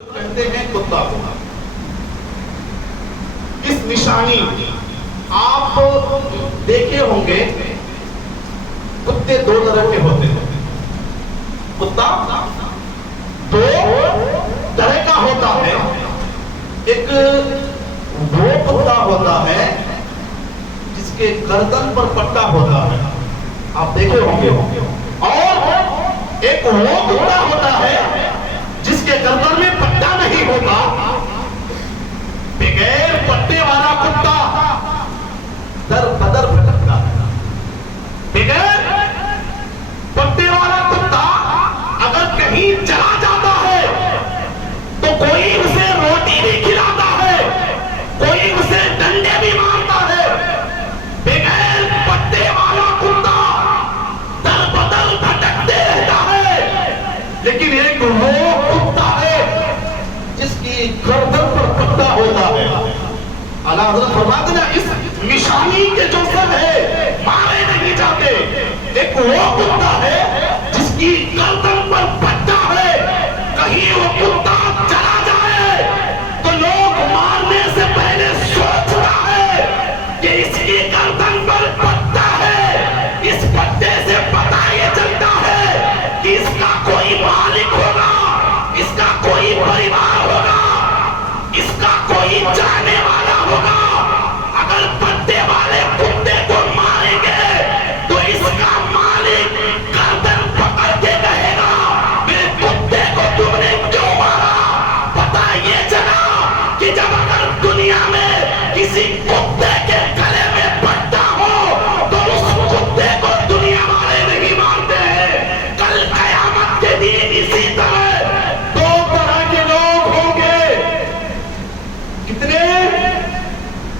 کہتے ہیں کتا کو. اس نشانی آپ دیکھے ہوں گے کتے دو طرح کے ہوتے ہیں. کتا دو طرح کا ہوتا ہے. ایک وہ کتا ہوتا ہے جس کے گردن پر پٹا ہوتا ہے, آپ دیکھے ہوں گے. اور ایک وہ کتا ہوتا ہے جس کے گردن میں پٹا نہیں ہوتا. بغیر پٹے والا کتا در بدر بھٹکتا ہے. بغیر پٹے والا کتا اگر کہیں چلا جاتا ہے تو کوئی اسے روٹی بھی کھلاتا ہے, کوئی اسے ڈنڈے بھی مارتا ہے. بغیر پٹے والا کتا در بدر بھٹکتے رہتا ہے. لیکن ایک وہ کتا ہے جس کی گردن پر پٹا ہوتا ہے. اعلیٰ حضرت فرماتے ہیں اس نشانی کے جو سب ہے مارے نہیں جاتے. ایک وہ کتا ہے جس کی گردن پر پٹا ہے, کہیں وہ کتا چلا جائے تو لوگ مارنے سے پہلے سوچتا ہے کہ اس کی گردن پر پٹا ہے. اس پٹے سے پتہ یہ چلتا ہے کہ اس کا کوئی مالک ہوگا, اس کا کوئی پریوار ہوگا, اس کا کوئی جانے والا ہوگا. اگر پٹے والے کتے کو ماریں گے تو اس کا مالک گردن پکڑ کے کہے گا میرے کتے کو تم نے کیوں مارا. پتہ یہ چلا کہ جب اگر دنیا میں کسی کتے کے گلے میں پٹا ہو تو اس کتے کو دنیا والے نہیں مارتے ہیں. کل قیامت کے دن اسی طرح دو طرح کے لوگ ہوں گے. کتنے؟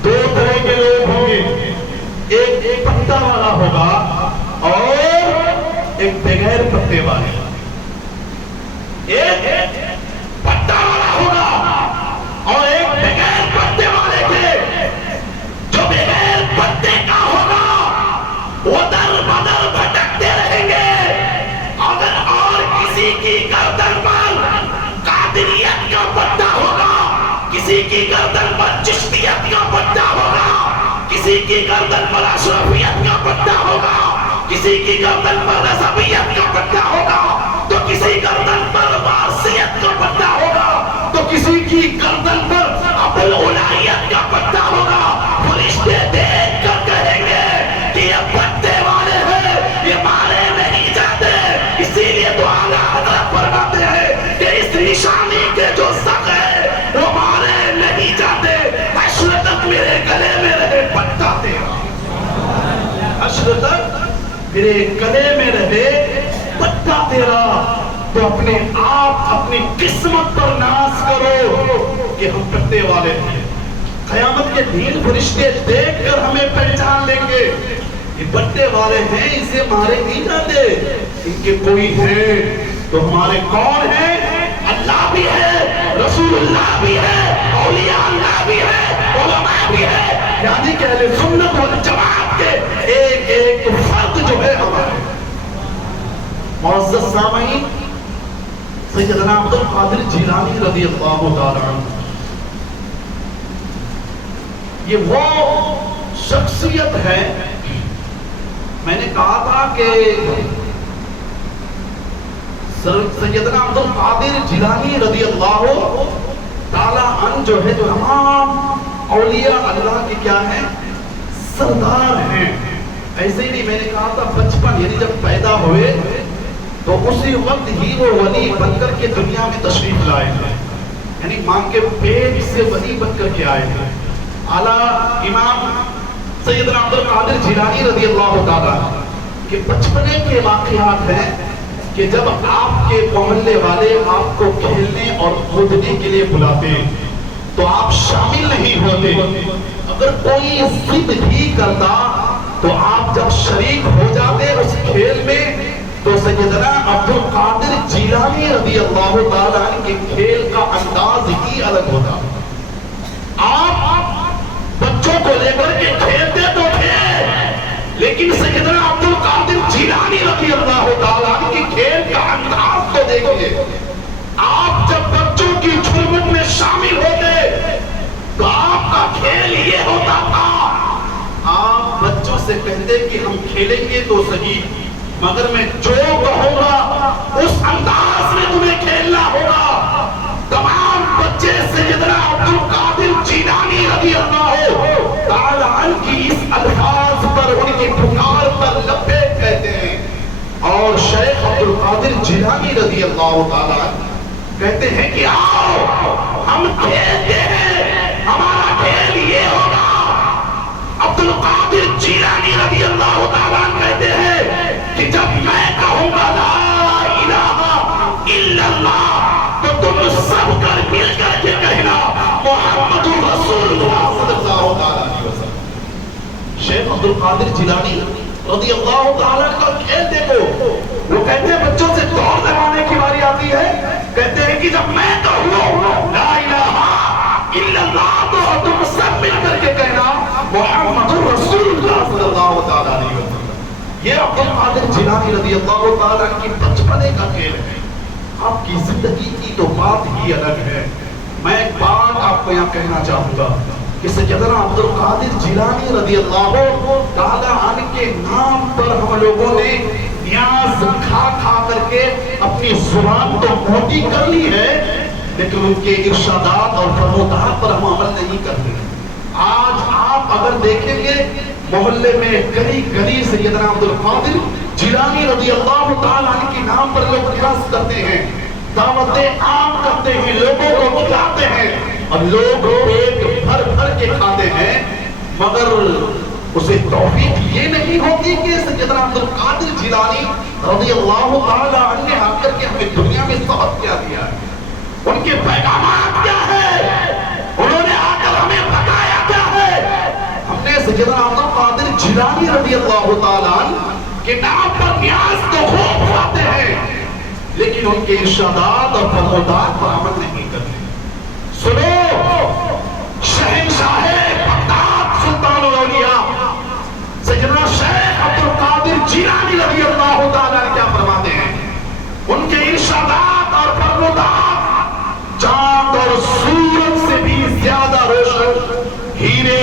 دو طرح کے لوگ ہوں گے. ایک پٹا والا ہوگا اور ایک بغیر پٹے والے. ایک پٹا والا ہوگا اور ایک بغیر پٹے والے کے. جو بغیر پٹے کا ہوگا وہ در بدر بھٹکتے رہیں گے. اگر اور کسی کی گردن پر قادریت کا پٹا ہوگا, کسی کی گردن پر چشتیت کا پٹا ہوگا, کسی کی گردن پر اشرفیت کا پٹا ہوگا, کسی کی گردن پر رضویت کا پٹا ہوگا, تو کسی گردن پر وارثیت کا پٹا ہوگا, تو کسی کی گردن پر ابوالولایت کا پٹا ہوگا. فرشتے دیکھ کر کہیں گے کہ یہ پٹے والے ہیں, یہ مارے نہیں جاتے. اسی لیے تو اعلیٰ حضرت فرماتے ہیں کہ اس نشانی کے جو سق ہے وہ مارے نہیں جاتے. حشر تک میرے گلے میں رہے پٹا تیرا, حشر تک میرے گلے میں رہے پٹا تیرا. تو اپنے آپ اپنی قسمت پر ناز کرو کہ ہم پٹے والے ہیں. قیامت کے دن فرشتے دیکھ کر ہمیں پہچان لیں گے, یہ پٹے والے ہیں, اسے مارے نہیں جاتے. ان کے کوئی ہے تو ہمارے کون ہیں؟ اللہ بھی ہے, رسول اللہ بھی ہے, اولیاء اللہ بھی ہے, علماء بھی ہے. یعنی کہ اہل سنت والجماعت کے ایک ایک فرد جو ہے ہمارے. معزز سامعین, سیدنا عبد القادر جیلانی رضی اللہ تعالیٰ عنہ یہ وہ شخصیت ہے. میں نے کہا تھا کہ سیدنا عبد القادر جیلانی رضی اللہ تعالیٰ عنہ جو ہے تمام اولیاء اللہ کے کیا ہیں؟ سردار ہیں. ایسے ہی نہیں, میں نے کہا تھا بچپن یعنی جب پیدا ہوئے تو اسی وقت ہی وہ ولی بن کر کے دنیا میں تشریف لائے ہیں, یعنی ماں کے پیٹ سے ولی بن کر کے آئے ہیں. اعلیٰ امام سیدنا عبد القادر جیلانی رضی اللہ تعالیٰ کہ بچپنے کے واقعات ہیں کہ جب آپ کے محلے والے آپ کو کھیلنے اور کودنے کے لیے بلاتے تو آپ شامل نہیں ہوتے. اگر کوئی ضد بھی کرتا تو آپ جب شریک ہو جاتے اس کھیل میں تو سیدنا عبد القادر جیلانی رضی اللہ تعالیٰ عنہ کے کھیل کا انداز ہی الگ ہوتا. آپ بچوں کو لے کر کے کھیلتے تو تھے, لیکن سیدنا عبد القادر جیلانی رضی اللہ تعالیٰ عنہ کے کھیل کا انداز تو دیکھیے. آپ جب بچوں کی سے کہتے کہ ہم کھیلیں گے تو صحیح، مگر میں جو کہوں گا اس انداز میں تمہیں کھیلنا ہوگا۔ تمام بچے سیدنا عبد القادر جیلانی رضی اللہ تعالی عنہ کی اس الفاظ پر، ان کی پکار پر لبیک کہتے ہیں، اور شیخ عبد القادر جیلانی رضی اللہ تعالی عنہ کہتے ہیں کہ آؤ ہم کھیلتے ہیں، ہمارا کھیل یہ ہوگا۔ عبد القادر جیلانی رضی اللہ تعالیٰ کہتے ہیں کہ جب میں کہوں گا لا الہ الا اللہ تو تم سب کر مل کر کے کہنا محمد رسول اللہ صلی اللہ علیہ وسلم۔ شیخ عبد القادر جیلانی رضی اللہ تعالیٰ کا کھیل دیکھو، وہ کہتے ہیں بچوں سے دوڑ لگانے کی باری آتی ہے، کہتے ہیں کہ جب میں کہوں لا الہ الا اللہ تو تم سب مل کر کے کہنا محمد رسول اللہ صلی اللہ علیہ وسلم۔ یہ عبد القادر جیلانی رضی اللہ تعالیٰ کی بچپنے کا کھیل ہے۔ آپ کی زندگی کی تو بات ہی الگ ہے۔ میں ایک بات آپ کو یہاں کہنا چاہوں گا کہ سیدنا عبد القادر جیلانی رضی اللہ تعالیٰ عنہ کے نام پر ہم لوگوں نے نیاز کھا کھا کر کے اپنی زبان تو موٹی کر لی ہے، لیکن ان کے ارشادات اور فرمودات پر ہم عمل نہیں کرتے۔ آج آپ اگر دیکھیں گے محلے میں گلی گلی سیدنا عبد القادر جیلانی رضی اللہ تعالیٰ عنہ کے نام پر لوگ نیاز کرتے ہیں، دعوتیں عام کرتے ہیں، لوگوں کو کھلاتے ہیں اور لوگ پیٹ بھر بھر کے کھاتے ہیں، مگر اسے توفیق یہ نہیں ہوتی کہ سیدنا عبد القادر جیلانی رضی اللہ تعالیٰ عنہ نے آ کر کے ہمیں دنیا میں سبق کیا دیا ہے، ان کے پیغامات کیا ہے، انہوں نے آ کر ہمیں بتایا کیا ہے۔ ہم نے سیدنا عبد القادر جیلانی رضی اللہ تعالیٰ عنہ کے نام پر نیاز تو خوب کھاتے ہیں، لیکن ان کے ارشادات اور فرمودات پر عمل نہیں کرتے۔ سنو، شہنشاہ بغداد سلطان الاولیاء سیدنا شیخ عبد القادر جیلانی رضی اللہ تعالیٰ کیا فرماتے ہیں، ان کے ارشادات اور فرمودات چاند اور سورج سے بھی زیادہ روشن، ہیرے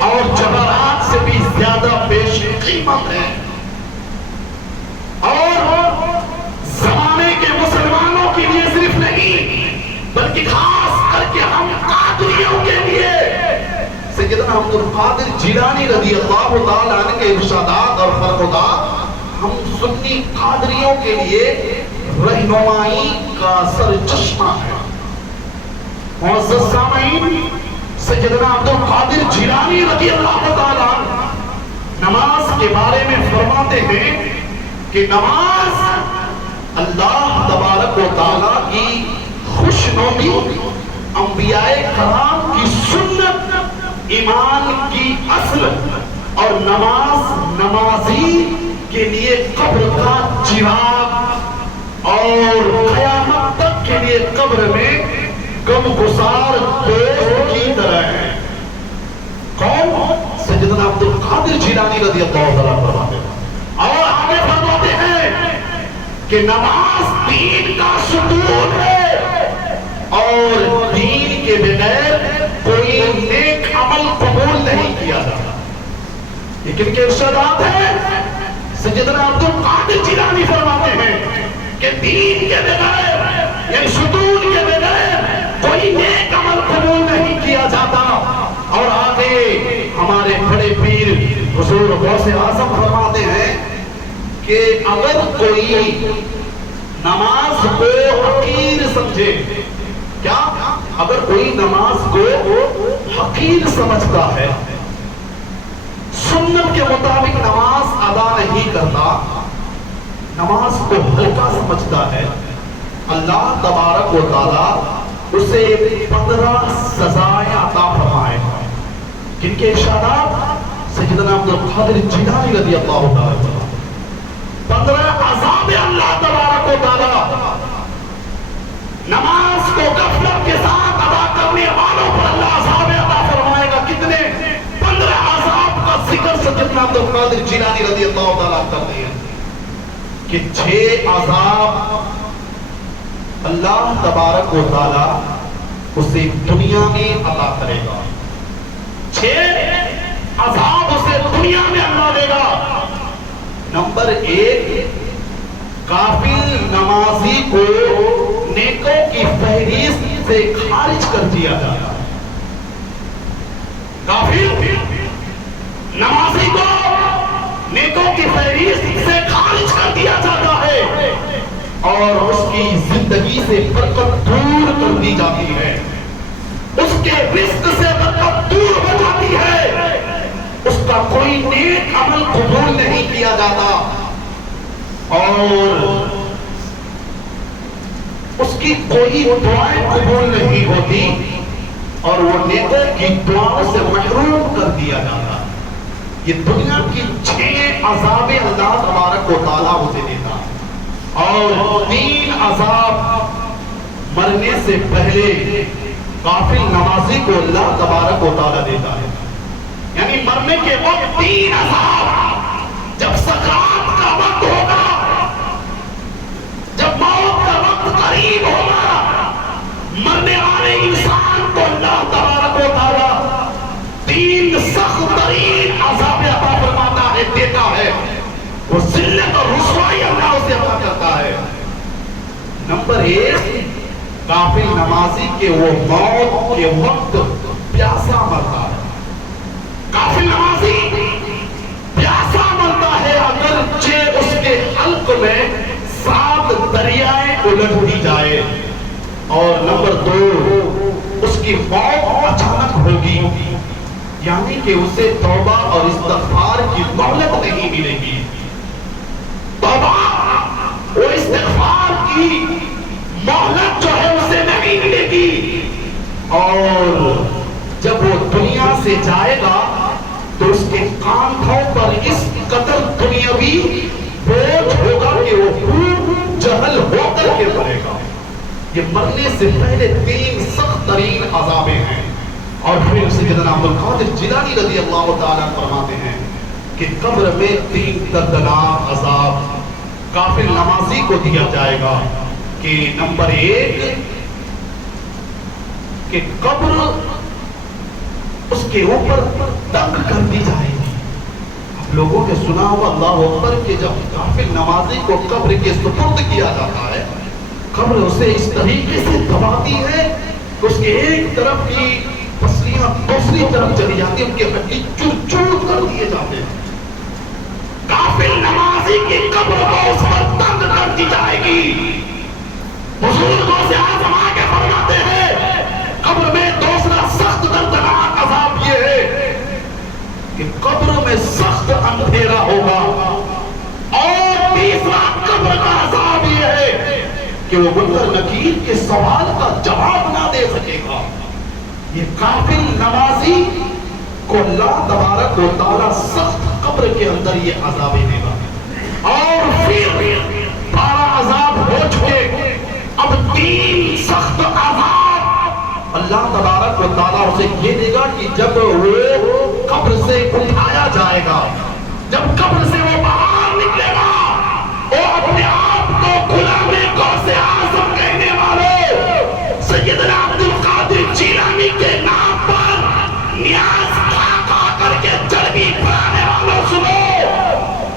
اور جواہرات سے بھی زیادہ بیش قیمت ہے، اور زمانے کے مسلمانوں کے لیے صرف نہیں بلکہ خاص کر کے ہم قادریوں کے لیے سیدنا عبد القادر جیلانی رضی اللہ تعالیٰ عنہ کے ارشادات اور فرمودات ہم سنی قادریوں کے لیے رہنمائی کا سر چشمہ ہے۔ معزز سامعین، سیدنا عبد القادر جیلانی رضی اللہ تعالیٰ عنہ نماز کے بارے میں فرماتے ہیں کہ نماز اللہ تبارک و تعالیٰ کی خوشنودی، انبیاء کرام کی سنت، ایمان کی اصل، اور نماز نمازی کے لیے قبر کا چراغ اور قیامت تک کے لیے قبر میں غمگسار دوست کی طرح ہے۔ کون؟ سیدنا عبد القادر جیلانی رضی اللہ عنہ۔ اور آگے فرماتے ہیں کہ نماز دین کا ستون ہے اور دین کے بغیر کوئی نیک عمل قبول نہیں کیا جاتا۔ لیکن کے ارشادات ہیں، سیدنا عبد القادر جیلانی فرماتے ہیں کہ دین کے بغیر یعنی ستون کے بغیر کوئی نیک عمل قبول نہیں کیا جاتا۔ اور آگے ہمارے بڑے پیر حضور غوث اعظم فرماتے ہیں کہ اگر کوئی نماز کو حقیر سمجھے، کیا اگر کوئی نماز کو حقیر سمجھتا ہے، سنت کے مطابق نماز ادا نہیں کرتا، نماز کو ہلکا سمجھتا ہے، اللہ تبارک و تعالی اسے 15 سزائیں عطا فرمائے گا، جن کے ارشادات سیدنا عبد القادر جیلانی رضی اللہ تعالی 15 عذاب اللہ تبارک و تعالی نماز کو غفلت کے ساتھ ادا کرنے والوں پر اللہ عذاب عطا فرمائے گا۔ کتنے؟ 15 عذاب کا ذکر سیدنا عبد القادر جیلانی رضی اللہ تعالیٰ کرتے ہیں کہ 6 عذاب اللہ تبارک و تعالیٰ اسے دنیا میں عطا کرے گا، 6 عذاب اسے دنیا میں اللہ دے گا۔ نمبر 1، غافل نمازی کو نیکوں کی فہرست سے خارج کر دیا جاتا ہے۔ غافل نمازی کو نیکوں کی فہرست سے خارج کر دیا جاتا ہے اور اس کی زندگی سے برکت دور کر دی جاتی ہے، اس کے رزق سے برکت دور ہو جاتی ہے، اس کا کوئی نیک عمل قبول نہیں کیا جاتا اور اس کی کوئی دعائیں قبول نہیں ہوتی اور وہ نیکوں کی دعاؤں سے محروم کر دیا جاتا۔ یہ دنیا کی 6 عذاب اللہ تبارک و تعالیٰ اسے دیتا اور 3 عذاب مرنے سے پہلے غافل نمازی کو اللہ تبارک و تعالیٰ دیتا ہے۔ یعنی مرنے کے وقت 3 عذاب، جب سکرات کا وقت ہوگا، جب موت کا وقت قریب ہوگا، مرنے والے انسان کو اللہ تبارک و تعالیٰ 3 سخت ترین عذاب عطا فرماتا ہے، دیتا ہے۔ وہ ذلت اور رسوائی اللہ اسے عطا کرتا ہے۔ نمبر 1، غافل نمازی کے وہ موت کے وقت پیاسا مرتا ہے۔ غافل نمازی پیاسا مرتا ہے اگرچہ اس کے حلق میں 7 دریائیں الٹ دی جائے۔ اور نمبر 2، اس کی موت اچانک ہوگی، یعنی کہ اسے توبہ اور استغفار کی مہلت نہیں ملے گی۔ توبہ اور استغفار کی مہلت جو ہے اسے نہیں ملے گی، اور جب وہ دنیا سے جائے گا تو اس کے کاندھوں پر اس قدر دنیاوی بوجھ ہوگا کہ وہ خوب جہل ہو کر کے مرے گا۔ یہ مرنے سے پہلے 3 سخت ترین عذابیں ہیں۔ اور پھر سیدنا عبدالقادر جیلانی رضی اللہ تعالیٰ فرماتے ہیں کہ قبر میں 3 دردناک عذاب غافل نمازی کو دیا جائے گا کہ نمبر 1 کہ قبر اس کے اوپر تنگ کر دی جائے گی۔ آپ لوگوں نے سنا ہوگا اللہ اکبر کہ جب غافل نمازی کو قبر کے سپرد کیا جاتا ہے، قبر اسے اس طریقے سے دباتی ہے کہ اس کے ایک طرف کی پسلیاں دوسری طرف چلی جاتی ہیں، ان کے ہڈی چور چور کر دیے جاتے ہیں۔ غافل نمازی کی قبر کو اس پر تنگ کر دی جائے گی۔ حضور کو سے آزما کے فرماتے ہیں قبر میں دوسرا سخت دردناک عذاب یہ ہے کہ قبر میں سخت اندھیرا ہوگا، اور تیسرا قبر کا عذاب یہ ہے کہ وہ منکر نکیر کے سوال کا جواب نہ دے سکے گا۔ یہ غافل نمازی کو اللہ تبارک و تعالیٰ سخت قبر کے اندر یہ عذاب دے گا۔ اور پھر 12 عذاب ہو چکے، اب 3 سخت عذاب اللہ تبارک و تعالیٰ اسے یہ دے گا کہ جب وہ قبر سے اٹھایا جائے گا، جب قبر سے وہ باہر نکلے گا، وہ اپنے آپ کو غلام غوث اعظم کہنے والے سیدنا عبدالقادر جیلانی کے نام پر نیاز کھا کر کے چربی پرانے والوں سنو،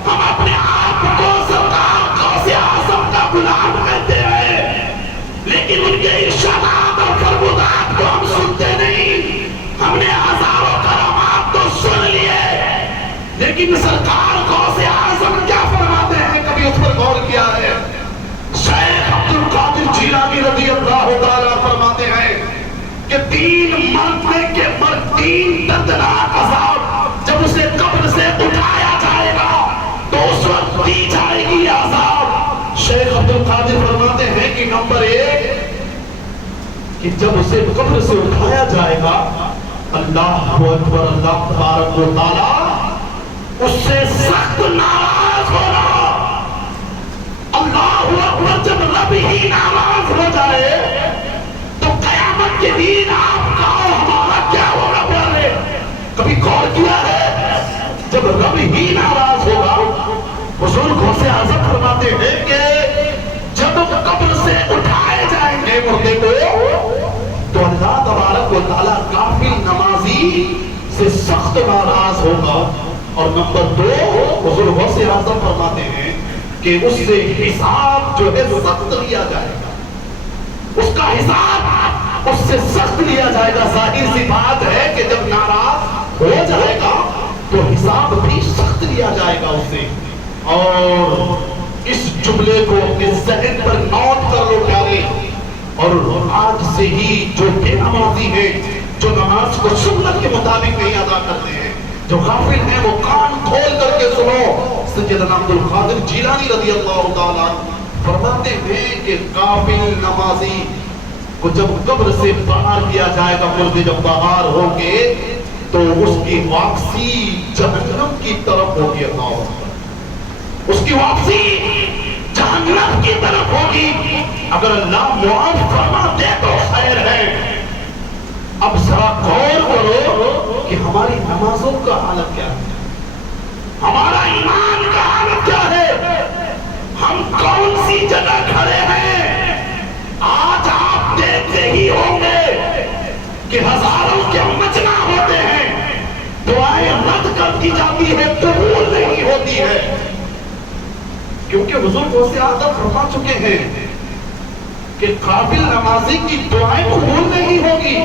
ہم اپنے آپ کو سرکار غوث اعظم کا غلام کہتے ہیں، لیکن ان کے ارشادات اور فرمودات کو ہم سنتے نہیں۔ ہم نے ہزاروں کرامات تو سن لیے، لیکن سرکار غوث اعظم کیا فرماتے ہیں کبھی اس پر غور کیا ہے؟ شیخ عبدالقادر جیلانی رضی اللہ تعالیٰ فرماتے ہیں کہ 3 مرنے کے 3 دردناک عذاب جب اسے قبر سے اٹھایا جائے گا تو اس وقت دی جائے گی عذاب۔ شیخ عبدالقادر فرماتے ہیں کہ نمبر 1 کہ جب اسے قبر سے اٹھایا جائے گا، اللہ اکبر، اللہ تبارک و تعالیٰ اس سے سخت ناراض ہوگا۔ اللہ اکبر، جب رب ہی ناراض ہو جائے تو قیامت کے دن آپ کہو ہمارا کیا ہوگا؟ پیارے کبھی غور کیا ہے؟ جب رب ہی ناراض ہوگا، حضور غوث اعظم فرماتے ہیں کہ جب قبر سے اٹھائے جائیں گے مردے کو تو اللہ تبارک و تعالیٰ غافل نمازی سے سخت ناراض ہوگا اور نمبر 2 حضور غوث اعظم فرماتے ہیں کہ اس سے حساب جو ہے سخت لیا جائے گا، اس کا حساب اس سے سخت لیا جائے گا۔ ظاہر سی بات ہے کہ جب ناراض ہو جائے گا تو حساب بھی سخت لیا جائے گا اس سے۔ اور اس جملے کو اپنے ذہن پر نوٹ کر لو پیارے، اور آج سے ہی جو بے نمازی ہیں، جو نماز کو سنت کے مطابق نہیں ادا کرتے ہیں، جو غافل ہیں، وہ کان کھول کر کے سنو۔ سیدنا عبد القادر جیلانی رضی اللہ تعالیٰ فرماتے ہیں کہ غافل نمازی کو جب قبر سے باہر کیا جائے گا، مردے جب باہر ہوں گے تو اس کی واپسی جہنم کی طرف ہوگی۔ اللہ اکبر، اس کی واپسی جہنم کی طرف ہوگی۔ اگر اللہ معاف فرما دے تو خیر ہے۔ اب ذرا غور کرو کہ ہماری نمازوں کا حالت کیا ہے، ہمارا ایمان کا حالت کیا ہے، ہم کون سی جگہ کھڑے ہیں۔ آج آپ دیکھتے ہی ہوں گے کہ ہزاروں کے مجمع ہوتے ہیں، دعائیں رد کر دی جاتی ہے، قبول نہیں ہوتی ہے، کیونکہ حضور غوث اعظم فرما چکے ہیں کہ قابل نمازی کی دعائیں قبول نہیں ہوگی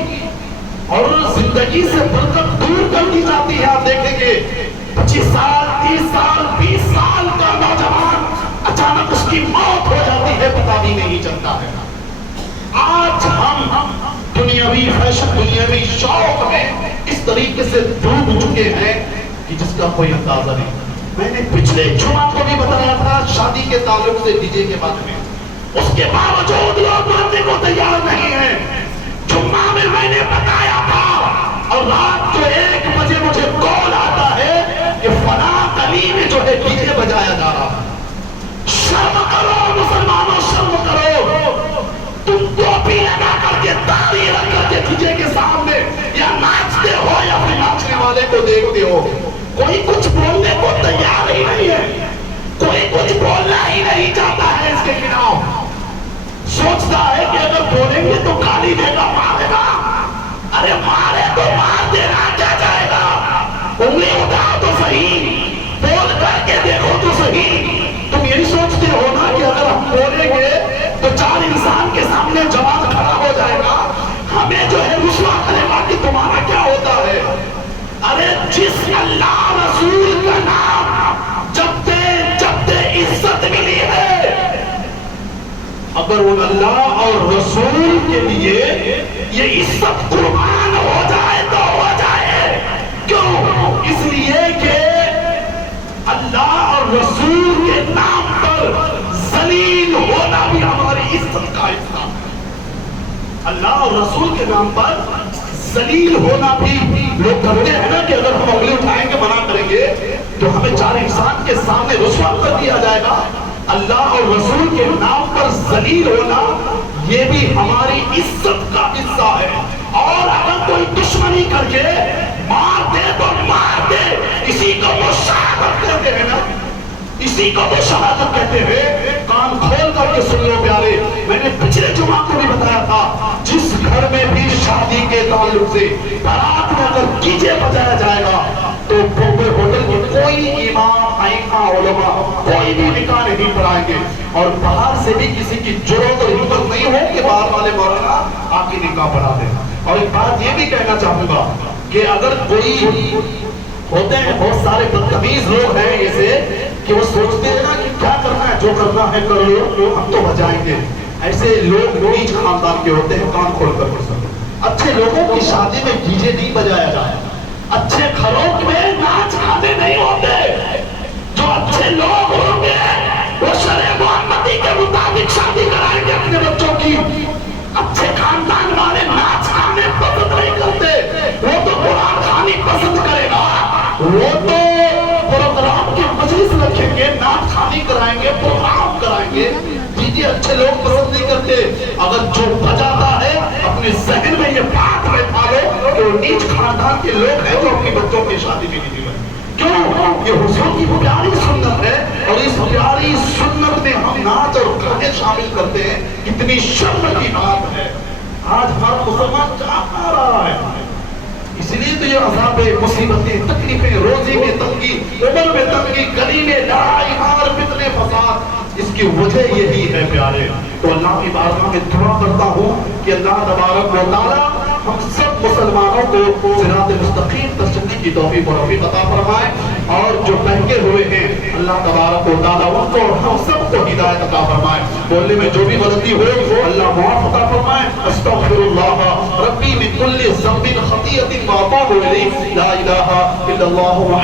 اور زندگی سے برکت دور کر دی جاتی ہے۔ آپ دیکھیں گے 25 سال 30 سال 20 سال کا نوجوان اچانک اس کی موت ہو جاتی ہے، پتہ بھی نہیں چلتا ہے۔ آج ہم دنیاوی فیشن، دنیاوی شوق میں اس طریقے سے ڈوب چکے ہیں کہ جس کا کوئی اندازہ نہیں۔ میں نے پچھلے جمعہ کو بھی بتایا تھا شادی کے تعلق سے ڈی جے کے بارے میں، اس کے باوجود لوگ ماننے کو تیار نہیں ہیں۔ جمعہ میں میں نے بتایا تھا اور رات کو 1 بجے مجھے کال آتا ہے کہ فلاں گلی میں جو ہے ڈی جے بجایا جا رہا ہے۔ شرم کرو مسلمانوں، شرم کرو، تم ٹوپی لگا کر کے داڑھی رکھ کر کے ڈی جے کے سامنے یا ناچتے ہو یا پھر ناچنے والے کو دیکھتے ہو، کوئی کچھ بولنے کو تیار ہی نہیں ہے، کوئی کچھ بولنا ہی نہیں چاہتا ہے اس کے خلاف۔ سوچتا ہے کہ اگر بولیں گے تو گالی دے گا، مارے گا۔ ارے مارے تو مار دینا، کیا جائے گا، انگلی اٹھاؤ تو صحیح، بول کر کے دیکھو تو صحیح۔ تم یہی سوچتے ہو نا کہ اگر ہم بولیں گے تو 4 انسان کے سامنے جواب کھڑا ہو جائے گا، ہمیں جو ہے رسوا کرے گا کہ تمہارا کیا ہوتا ہے۔ ارے جس اللہ رسول کا نام جپتے جپتے عزت ملی ہے، اگر وہ اللہ اور رسول کے لیے یہ عزت قربان ہو جائے تو ہو جائے۔ کیوں؟ اس لیے کہ اللہ اور رسول کے نام پر ذلیل ہونا بھی ہماری عزت کا حصہ ہے۔ اللہ اور رسول کے نام پر ذلیل ہونا بھی لوگ کرتے ہیں نا کہ اگر ہم انگلی اٹھائیں گے، منع کریں گے تو ہمیں 4 انسان کے سامنے رسوا کر دیا جائے گا۔ اللہ اور رسول کے نام پر ذلیل ہونا یہ بھی ہماری عزت کا حصہ ہے۔ اور اگر کوئی دشمنی کر کے مار دے تو مار دے، اسی کو وہ شہادت کہتے ہیں نا، اسی کو وہ شہادت کہتے ہیں۔ کان کھول کر کے سن لو پیارے، میں نے پچھلے جمعہ کو بھی بتایا تھا، جس گھر میں بھی شادی کے تعلق سے بارات میں اگر ڈی جے بجایا جائے گا تو بومبے ہوٹل میں کوئی امام ائمہ علماء کوئی بھی نکاح نہیں پڑھائیں گے، اور باہر سے بھی کسی کی جرأت اور ہمت نہیں ہو کہ باہر والے مولانا آپ کی نکاح پڑھا دیں۔ اور ایک بات یہ بھی کہنا چاہوں گا کہ اگر کوئی ہوتے ہیں بہت سارے بدتمیز لوگ ہیں ایسے کہ وہ سوچتے ہیں نا کہ کیا کرنا ہے، جو کرنا ہے کر لو، ہم تو بجائیں گے، ایسے لوگ نیچ خاندان کے ہوتے ہیں۔ کان کھول کر سنو، اچھے لوگوں کی شادی میں ڈی جے نہیں بجایا جائے، اچھے گھروں میں ناچ گانے نہیں ہوتے۔ جو اچھے لوگ ہوں گے وہ شرع محمدی کے مطابق شادی کرائیں گے اپنے بچوں کی۔ اچھے خاندان والے ناچ گانے پسند نہیں کرتے، وہ تو قرآن خوانی پسند کرے گا، وہ تو پروگرام کی مجلس رکھیں گے، ناچ خوانی کرائیں گے، پروگرام کرائیں گے۔ جی اچھے لوگ پسند نہیں کرتے۔ اگر جو بجاتا ہے اپنے ذہن میں یہ بات بیٹھا لو کہ وہ نیچ خاندان کے لوگ ہیں جو اپنی بچوں کی شادی بھی نہیں کرتے۔ کیوں؟ یہ حضور کی پیاری سنت ہے، اور اس پیاری سنت میں ہم ناچ اور گانے شامل کرتے ہیں، کتنی شرم کی بات ہے۔ آج ہر مسلمان چاہتا رہا ہے، اس لیے تو یہ عذاب مصیبتیں تکلیفیں روزی میں تنگی عمر میں تنگی گلی میں لڑائی مار فتنے فساد اس کی وجہ یہی ہے پیارے تو اللہ کی بارگاہ میں دعا کرتا ہوں کہ اللہ تبارک و تعالی ہم سب مسلمانوں کو صراط مستقیم پر چلنے کی توفیق عطا فرمائے اور جو بہکے ہوئے ہیں اللہ تبارک و تعالی ان کو اور ہم سب کو ہدایت عطا فرمائے بولنے میں جو بھی غلطی ہو اللہ معاف عطا فرمائے استغفر اللہ ربی من کل ذنب خطیئۃ و اتوب الیہ لا الہ الا اللہ